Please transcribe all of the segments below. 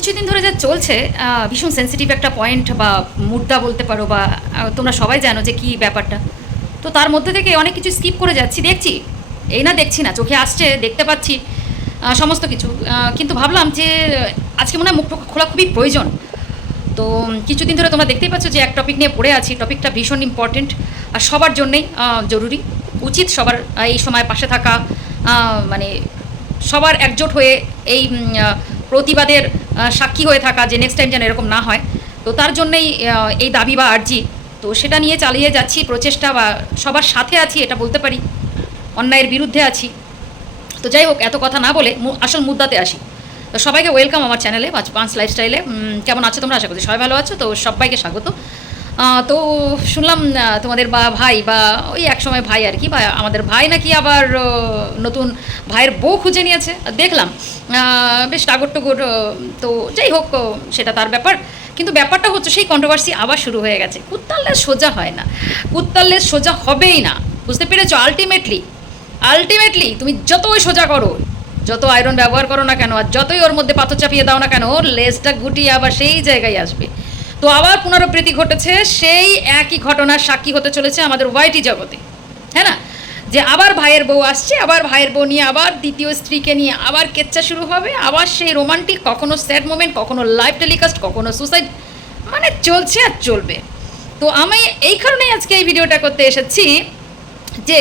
কিছুদিন ধরে যা চলছে ভীষণ সেন্সিটিভ একটা পয়েন্ট বা মুদ্রা বলতে পারো, বা তোমরা সবাই জানো যে কী ব্যাপারটা। তো তার মধ্যে থেকে অনেক কিছু স্কিপ করে যাচ্ছি, দেখছি এই না দেখছি না, চোখে আসছে, দেখতে পাচ্ছি সমস্ত কিছু। কিন্তু ভাবলাম যে আজকে মনে হয় মুখ খোলা খুবই প্রয়োজন। তো কিছুদিন ধরে তোমরা দেখতেই পাচ্ছ যে এক টপিক নিয়ে পড়ে আছি। টপিকটা ভীষণ ইম্পর্টেন্ট আর সবার জন্যেই জরুরি, উচিত সবার এই সময় পাশে থাকা, মানে সবার একজোট হয়ে এই প্রতিবাদের সাক্ষী হয়ে থাকা, যে নেক্সট টাইম যেন এরকম না হয়। তো তার জন্যই এই দাবি বা আর্জি। তো সেটা নিয়ে চালিয়ে যাচ্ছি প্রচেষ্টা, বা সবার সাথে আছি এটা বলতে পারি, অন্যায়ের বিরুদ্ধে আছি। তো যাই হোক, এত কথা না বলে আসল মুদ্দাতে আসি। তো সবাইকে ওয়েলকাম আমার চ্যানেলে পাঁচ লাইফস্টাইলে। কেমন আছো তোমরা? আশা করছি সবাই ভালো আছো। তো সবাইকে স্বাগত। তো শুনলাম তোমাদের ভাই, বা ওই এক সময় ভাই আর কি, বা আমাদের ভাই নাকি আবার নতুন ভাইয়ের বউ খুঁজে নিয়েছে দেখলাম। বেশ টাগর টুগুর। তো যাই হোক, সেটা তার ব্যাপার। কিন্তু ব্যাপারটা হচ্ছে সেই কন্ট্রোভার্সি আবার শুরু হয়ে গেছে। কুত্তাল্লের সোজা হয় না, কুত্তাল্লের সোজা হবেই না, বুঝতে পেরেছো? আলটিমেটলি তুমি যতই সোজা করো, যত আয়রন ব্যবহার করো না কেন, আর যতই ওর মধ্যে পাথর চাপিয়ে দাও না কেন, ওর লেজটা গুটিয়ে আবার সেই জায়গায় আসবে। তো আবার পুনরাবৃত্তি ঘটেছে, সেই একই ঘটনার সাক্ষী হতে চলেছে আমাদের ওয়াইটি জগতে, হ্যাঁ না? যে আবার ভাইয়ের বউ আসছে, আবার ভাইয়ের বউ নিয়ে আবার দ্বিতীয় স্ত্রীকে নিয়ে আবার কেচ্চা শুরু হবে, আবার সেই রোমান্টিক, কখনো স্যাড মোমেন্ট, কখনো লাইভ টেলিকাস্ট, কখনো সুসাইড, মানে চলছে আর চলবে। তো আমি এই কারণেই আজকে এই ভিডিওটা করতে এসেছি যে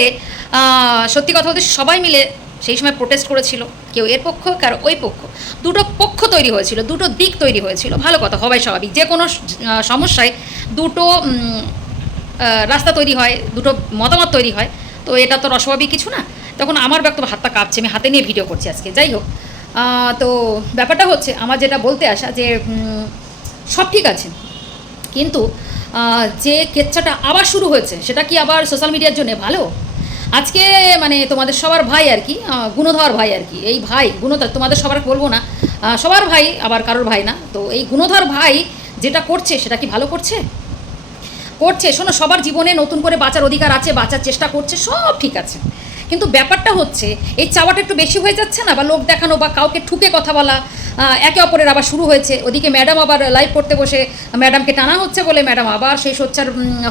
সত্যি কথা বলতে সবাই মিলে সেই সময় প্রোটেস্ট করেছিল, কেউ এর পক্ষ, কারো ওই পক্ষ, দুটো পক্ষ তৈরি হয়েছিল, দুটো দিক তৈরি হয়েছিল। ভালো কথা, হবাই স্বাভাবিক, যে কোনো সমস্যায় দুটো রাস্তা তৈরি হয়, দুটো মতামত তৈরি হয়। তো এটা তো অস্বাভাবিক কিছু না। তখন আমার বক্তব্য, হাতটা কাঁপছে, আমি হাতে নিয়ে ভিডিও করছি আজকে। যাই হোক, তো ব্যাপারটা হচ্ছে আমার যেটা বলতে আসা, যে সব ঠিক আছে, কিন্তু যে কেচ্চাটা আবার শুরু হয়েছে সেটা কি আবার সোশ্যাল মিডিয়ার জন্য ভালো? আজকে মানে তোমাদের সবার ভাই আর কি, গুণধর ভাই আর কি, এই ভাই গুণধর, তোমাদের সবার বলবো না, সবার ভাই, আবার কারোর ভাই না। তো এই গুণধর ভাই যেটা করছে সেটা কি ভালো করছে? শোনো, সবার জীবনে নতুন করে বাঁচার অধিকার আছে, বাঁচার চেষ্টা করছে, সব ঠিক আছে। কিন্তু ব্যাপারটা হচ্ছে এই চাওয়াটা একটু বেশি হয়ে যাচ্ছে না? বা লোক দেখানো, বা কাউকে ঠুকে কথা বলা একে অপরের আবার শুরু হয়েছে। ওদিকে ম্যাডাম আবার লাইভ করতে বসে ম্যাডামকে টানা হচ্ছে বলে ম্যাডাম আবার সেই সোচ্চার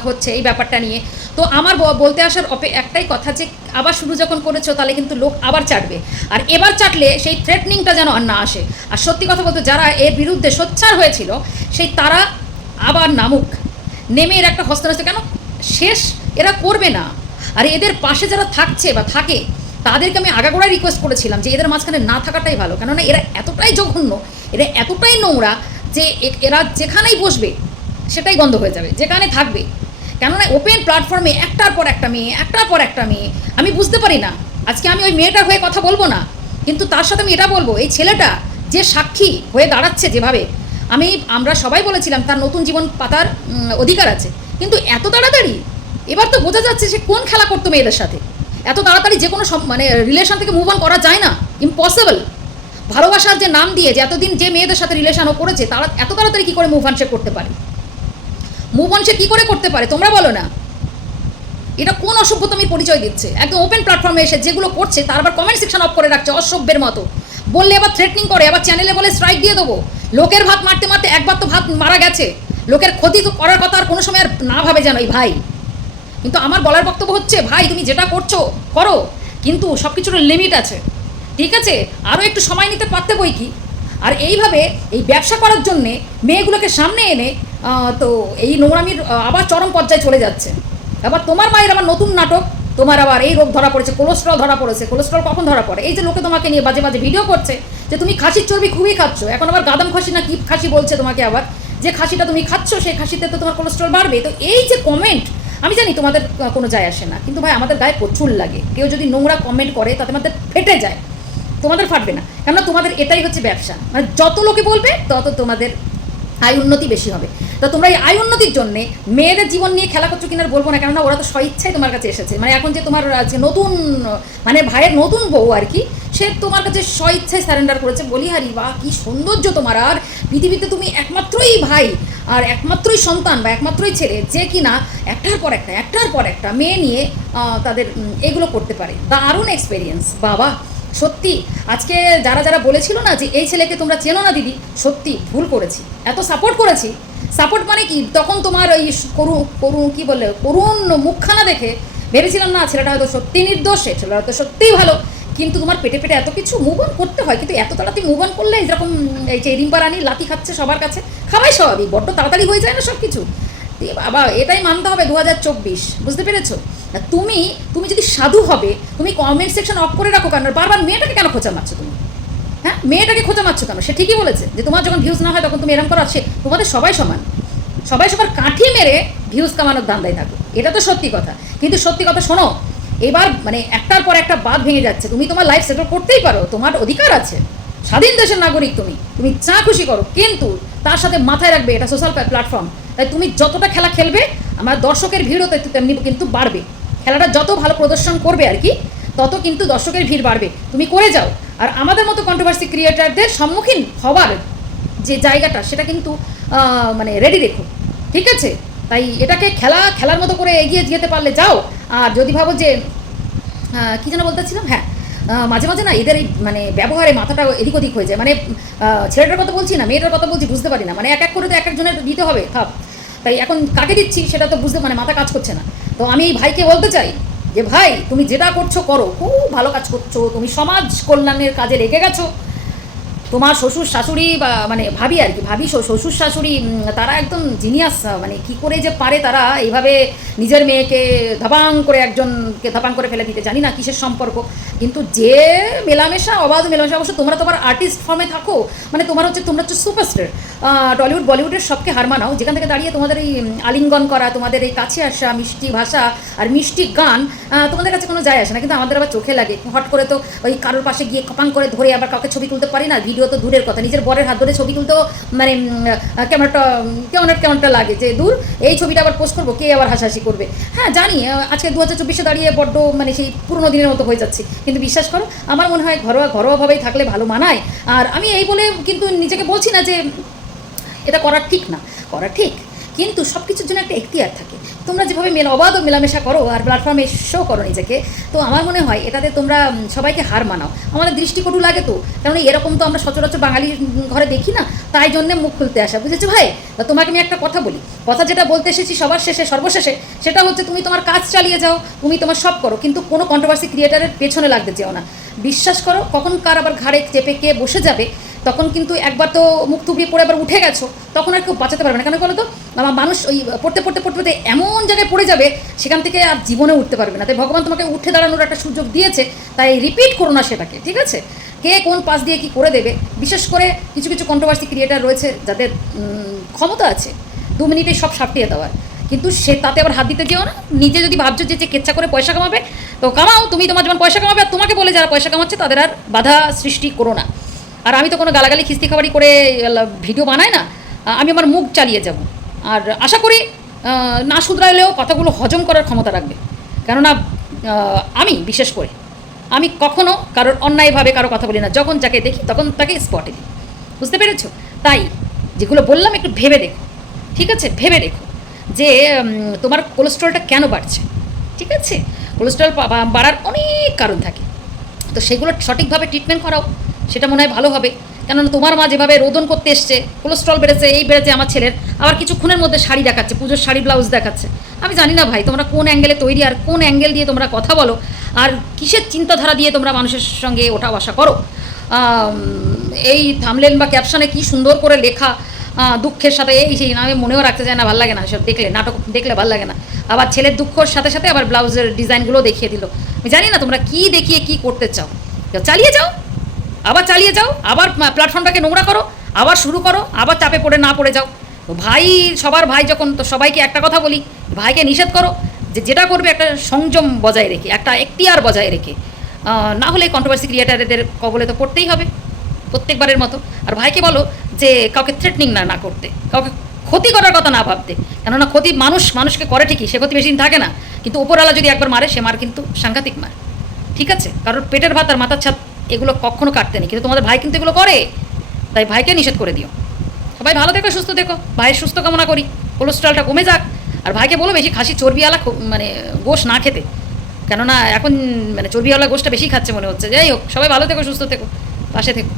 হচ্ছে এই ব্যাপারটা নিয়ে। তো আমার বলতে আসার একটাই কথা, যে আবার শুরু যখন করেছো তাহলে কিন্তু লোক আবার চাটবে, আর এবার চাটলে সেই থ্রেটনিংটা যেন আর না আসে। আর সত্যি কথা বলতে যারা এর বিরুদ্ধে সোচ্চার হয়েছিল সেই তারা আবার নামুক, নেমে এর একটা হস্তনস্ত, কেন শেষ এরা করবে না। আর এদের পাশে যারা থাকছে বা থাকে তাদেরকে আমি আগাগোড়াই রিকোয়েস্ট করেছিলাম যে এদের মাঝখানে না থাকাটাই ভালো, কেননা এরা এতটাই জঘন্য, এরা এতটাই নোংরা যে এরা যেখানেই বসবে সেটাই গন্ধ হয়ে যাবে, যেখানে থাকবে। কেননা ওপেন প্ল্যাটফর্মে একটার পর একটা মেয়ে, একটার পর একটা মেয়ে। আমি বুঝতে পারি না, আজকে আমি ওই মেয়েটার হয়ে কথা বলবো না, কিন্তু তার সাথে আমি এটা বলবো, এই ছেলেটা যে সাক্ষী হয়ে দাঁড়াচ্ছে যেভাবে, আমরা সবাই বলেছিলাম তার নতুন জীবন পাতার অধিকার আছে, কিন্তু এত তাড়াতাড়ি এবার তো বোঝা যাচ্ছে সে কোন খেলা করতো মেয়েদের সাথে। এত তাড়াতাড়ি যে কোনো মানে রিলেশন থেকে মুভ অন করা যায় না, ইম্পসিবল। ভালোবাসার যে নাম দিয়ে যে এতদিন যে মেয়েদের সাথে রিলেশনও করেছে, তারা এত তাড়াতাড়ি কী করে মুভ অন সে করতে পারে? মুভ অন সে কী করে করতে পারে তোমরা বলো না? এটা কোন অসভ্যতামির পরিচয় দিচ্ছে? একদম ওপেন প্ল্যাটফর্মে এসে যেগুলো করছে তার আবার কমেন্ট সেকশন অফ করে রাখছে অসভ্যের মতো। বললে আবার থ্রেটনিং করে, আবার চ্যানেলে বলে স্ট্রাইক দিয়ে দেবো। লোকের ভাত মারতে মারতে একবার তো ভাত মারা গেছে, লোকের ক্ষতি তো করার কথা আর কোনো সময় আর না ভাবে যেন এই ভাই। কিন্তু আমার বলার বক্তব্য হচ্ছে, ভাই তুমি যেটা করছো করো, কিন্তু সব কিছুর লিমিট আছে, ঠিক আছে? আরও একটু সময় নিতে পারতে বই কি। আর এইভাবে এই ব্যবসা করার জন্যে মেয়েগুলোকে সামনে এনে তো এই নোংরামির আবার চরম পর্যায়ে চলে যাচ্ছে। আবার তোমার মায়ের আবার নতুন নাটক, তোমার আবার এই রোগ ধরা পড়েছে, কোলেস্ট্রল ধরা পড়েছে। কোলেস্ট্রল কখন ধরা পড়ে? এই যে লোকে তোমাকে নিয়ে বাজে বাজে ভিডিও করছে যে তুমি খাসির চর্বি খুবই খাচ্ছ, এখন আবার গাদাম খাসি না কি খাসি বলছে তোমাকে, আবার যে খাসিটা তুমি খাচ্ছ সেই খাসিতে তো তোমার কোলেস্ট্রল বাড়বে। তো এই যে কমেন্ট, আমি জানি তোমাদের কোনো যায় আসে না, কিন্তু ভাই আমাদের গায়ে প্রচুর লাগে। কেউ যদি নোংরা কমেন্ট করে তাতে আমাদের ফেটে যায়, তোমাদের ফাটবে না, কেননা তোমাদের এটাই হচ্ছে ব্যবসা। মানে যত লোকে বলবে তত তোমাদের আয় উন্নতি বেশি হবে। তো তোমরা এই আয় উন্নতির জন্যে মেয়েদের জীবন নিয়ে খেলা করছো কিনা বলবো না, কেননা ওরা তো স্বইচ্ছাই তোমার কাছে এসেছে। মানে এখন যে তোমার যে নতুন মানে ভাইয়ের নতুন বউ আর কি, সে তোমার কাছে স্বইচ্ছায় সারেন্ডার করেছে। বলি হারি বাহ, কী সৌন্দর্য তোমার! আর পৃথিবীতে তুমি একমাত্রই ভাই আর একমাত্রই সন্তান বা একমাত্রই ছেলে যে কিনা একটার পর একটা মেয়ে নিয়ে তাদের এগুলো করতে পারে। দারুণ এক্সপিরিয়েন্স বাবা। সত্যি আজকে যারা যারা বলেছিল না যে এই ছেলেকে তোমরা চেনো না দিদি, সত্যি ভুল করেছি, এত সাপোর্ট করেছি। সাপোর্ট মানে কি, তখন তোমার ওই কি বলে করুণ মুখখানা দেখে ভেবেছিলাম না ছেলেটা হয়তো সত্যি নির্দোষ, ছেলেটা হয়তো সত্যিই ভালো। কিন্তু তোমার পেটে পেটে এত কিছু মুভ অন করতে হয়, কিন্তু এত তাড়াতাড়ি মুভ অন করলে এরকম এই যে রিম্পা রানী লাথি খাচ্ছে সবার কাছে, খাওয়াই স্বাভাবিক, বড্ড তাড়াতাড়ি হয়ে যায় না সব কিছু। বাবা এটাই মানতে হবে 2024, বুঝতে পেরেছো? তুমি তুমি যদি সাধু হবে, তুমি কমেন্ট সেকশন অফ করে রাখো কেন? বারবার মেয়েটাকে কেন খোঁচা মারছো তুমি? হ্যাঁ, মেয়েটাকে খোঁচা মারছো কেন? সে ঠিকই বলেছে যে তোমার যখন ভিউজ না হয় তখন তুমি এরকম করো। সে তোমাদের সবাই সমান, সবাই সবার কাঠি মেরে ভিউজ কামানোর ধান্দায় থাকো, এটা তো সত্যি কথা। কিন্তু সত্যি কথা শোনো, এবার মানে একটার পর একটা বাদ ভেঙে যাচ্ছে। তুমি তোমার লাইফ সেটেল করতেই পারো, তোমার অধিকার আছে, স্বাধীন দেশের নাগরিক তুমি, তুমি যা খুশি করো, কিন্তু তার সাথে মাথায় রাখবে এটা সোশ্যাল প্ল্যাটফর্ম। তাই তুমি যতটা খেলা খেলবে, আমার দর্শকের ভিড়ও তেমনি কিন্তু বাড়বে। খেলাটা যত ভালো প্রদর্শন করবে আর কি, তত কিন্তু দর্শকের ভিড় বাড়বে। তুমি করে যাও, আর আমাদের মতো কন্ট্রোভার্সি ক্রিয়েটারদের সম্মুখীন হওয়ার যে জায়গাটা, সেটা কিন্তু মানে রেডি রেখো, ঠিক আছে? তাই এটাকে খেলার মতো করে এগিয়ে যেতে পারলে যাও। আর যদি ভাবো যে কী যেন বলতেছিলাম, হ্যাঁ, মাঝে মাঝে না এদের এই মানে ব্যবহারে মাথাটা এদিক ওদিক হয়ে যায়। মানে ছেলেটার কথা বলছি না, মেয়েটার কথা বলছি, বুঝতে পারি না। মানে এক এক করে তো এক একজনের দিতে হবে থাপ। তাই এখন কাকে দিচ্ছি সেটা তো বুঝতে মানে মাথা কাজ করছে না। তো আমি এই ভাইকে বলতে চাই যে ভাই, তুমি যেটা করছো করো, খুব ভালো কাজ করছো, তুমি সমাজ কল্যাণের কাজে লেগে গেছো। তোমার শ্বশুর শাশুড়ি বা মানে ভাবি আর কি, ভাবি শ্বশুর শাশুড়ি তারা একদম জিনিয়াস। মানে কি করে যে পারে তারা এইভাবে নিজের মেয়েকে ধাপাং করে একজনকে ধাপাং করে ফেলে দিতে, জানি না কিসের সম্পর্ক। কিন্তু যে মেলামেশা, অবাধ মেলামেশা, অবশ্য তোমরা তোমার আর্টিস্ট ফর্মে থাকো, মানে তোমরা হচ্ছে সুপারস্টার। টলিউড বলিউডের সবকে হার মানাও, যেখান থেকে দাঁড়িয়ে তোমাদের এই আলিঙ্গন করা, তোমাদের এই কাছে আসা মিষ্টি ভাষা আর মিষ্টি গান তোমাদের কাছে কোনো যায় আসে না। কিন্তু আমাদের আবার চোখে লাগে, হট করে তো ওই কারোর পাশে গিয়ে কপাং করে ধরে আবার কাউকে ছবি তুলতে পারি না, ভিডিও তো দূরের কথা, নিজের বরের হাত ধরে ছবি তুলতেও মানে কেমনটা লাগে যে দূর, এই ছবিটা আবার পোস্ট করবো, কে আবার হাসাহাসি করবে। হ্যাঁ জানি আজকে 2024 দাঁড়িয়ে বড্ড মানে সেই পুরোনো দিনের মতো হয়ে যাচ্ছে, কিন্তু বিশ্বাস করো আমার মনে হয় ঘরোয়াভাবেই থাকলে ভালো মানায়। আর আমি এই বলে কিন্তু নিজেকে বলছি না যে এটা করা ঠিক না, করা ঠিক, কিন্তু সব কিছুর জন্য একটা এখতিয়ার থাকে। তোমরা যেভাবে অবাধ মেলামেশা করো আর প্ল্যাটফর্মে শো করো নিজেকে, তো আমার মনে হয় এটাতে তোমরা সবাইকে হার মানাও। আমাদের দৃষ্টিকটু লাগে তো, কারণ এরকম তো আমরা সচরাচর বাঙালির ঘরে দেখি না, তাই জন্যে মুখ খুলতে আসা, বুঝেছো ভাই? তোমাকে আমি একটা কথা বলি, কথা যেটা বলতে এসেছি সবার শেষে সর্বশেষে, সেটা হচ্ছে তুমি তোমার কাজ চালিয়ে যাও, তুমি তোমার সব করো, কিন্তু কোনো কন্ট্রোভার্সি ক্রিয়েটারের পেছনে লাগতে চেও না। বিশ্বাস করো, কখন কার আবার ঘাড়ে চেপে কে বসে যাবে, তখন কিন্তু একবার তো মুখ থুবড়িয়ে পড়ে আবার উঠে গেছো, তখন আর কেউ বাঁচাতে পারবে না। কেন বলো তো, মানুষ ওই পড়তে এমন জায়গায় পড়ে যাবে, সেখান থেকে আর জীবনে উঠতে পারবে না। তাই ভগবান তোমাকে উঠে দাঁড়ানোর একটা সুযোগ দিয়েছে, তাই রিপিট করো না সেটাকে, ঠিক আছে? কে কোন পাশ দিয়ে কি করে দেবে। বিশেষ করে কিছু কিছু কন্ট্রোভার্সি ক্রিয়েটার রয়েছে যাদের ক্ষমতা আছে 2 মিনিটে সব সাপটিয়ে দেওয়ার, কিন্তু সে তাতে আবার হাত দিতে যেও না। নিজে যদি ভাবছো যে কেচ্ছা করে পয়সা কামাবে, তো কামাও, তুমি তোমার যেমন পয়সা কামাবে, আর তোমাকে বলে যারা পয়সা কামাচ্ছে তাদের আর বাধা সৃষ্টি করো না। আর আমি তো কোনো গালাগালি খিস্তি খাবারি করে ভিডিও বানাই না, আমি আমার মুখ চালিয়ে যাব। আর আশা করি না শুধরাইলেও কথাগুলো হজম করার ক্ষমতা রাখবে। কেননা আমি বিশেষ করে আমি কখনো কারোর অন্যায়ভাবে কারো কথা বলি না, যখন যাকে দেখি তখন তাকে স্পটে দিই, বুঝতে পেরেছো? তাই যেগুলো বললাম একটু ভেবে দেখো, ঠিক আছে? ভেবে দেখো যে তোমার কোলেস্ট্রলটা কেন বাড়ছে, ঠিক আছে? কোলেস্ট্রল বাড়ার অনেক কারণ থাকে, তো সেগুলো সঠিকভাবে ট্রিটমেন্ট করাও, সেটা মনে হয় ভালো হবে। কেননা তোমার মা যেভাবে রোদন করতে এসছে, কোলেস্ট্রল বেড়েছে, এই বেড়েছে, আমার ছেলের আবার কিছুক্ষণের মধ্যে শাড়ি দেখাচ্ছে, পুজোর শাড়ি ব্লাউজ দেখাচ্ছে। আমি জানি না ভাই তোমরা কোন অ্যাঙ্গেলে তৈরি, আর কোন অ্যাঙ্গেল দিয়ে তোমরা কথা বলো, আর কিসের চিন্তাধারা দিয়ে তোমরা মানুষের সঙ্গে ওঠা বসা করো। এই থামলেন বা ক্যাপশনে কি সুন্দর করে লেখা, দুঃখের সাথে এই সেই, আমি মনেও রাখতে চাই না, ভালো লাগে না সব দেখলে, নাটক দেখলে ভালো লাগে না। আবার ছেলের দুঃখের সাথে সাথে আবার ব্লাউজের ডিজাইনগুলো দেখিয়ে দিল। আমি জানি না তোমরা কি দেখিয়ে কি করতে চাও, চালিয়ে যাও, আবার চালিয়ে যাও, আবার প্ল্যাটফর্মটাকে নোংরা করো, আবার শুরু করো, আবার চাপে পড়ে না পড়ে যাও। তো ভাই, সবার ভাই যখন, তো সবাইকে একটা কথা বলি, ভাইকে নিষেধ করো যে যেটা করবে একটা সংযম বজায় রেখে, একটা এখতিয়ার বজায় রেখে, না হলে কন্ট্রোভার্সি ক্রিয়েটারদের কবলে তো পড়তেই হবে প্রত্যেকবারের মতো। আর ভাইকে বলো যে কাউকে থ্রেটনিং না করতে, কাউকে ক্ষতি করার কথা না ভাবতে। কেননা ক্ষতি মানুষকে করে ঠিকই, সে ক্ষতি বেশি দিন থাকে না, কিন্তু উপরওয়ালা যদি একবার মারে, সে মার কিন্তু সাংঘাতিক মার, ঠিক আছে? কারোর পেটের ভাত আর মাথার ছাদ এগুলো কখনো কাটতে নেই, কিন্তু তোমাদের ভাই কিন্তু এগুলো করে, তাই ভাইকে নিষেধ করে দিও। সবাই ভালো থেকো, সুস্থ থেকো, ভাইয়ের সুস্থ কামনা করি, কোলেস্ট্রলটা কমে যাক। আর ভাইকে বলো বেশি খাসি চর্বিওয়ালা মানে গোশ না খেতে, কেননা এখন মানে চর্বিওয়ালা গোষ্ঠটা বেশি খাচ্ছে মনে হচ্ছে। যাই হোক, সবাই ভালো থেকো, সুস্থ থেকো, পাশে থেকো।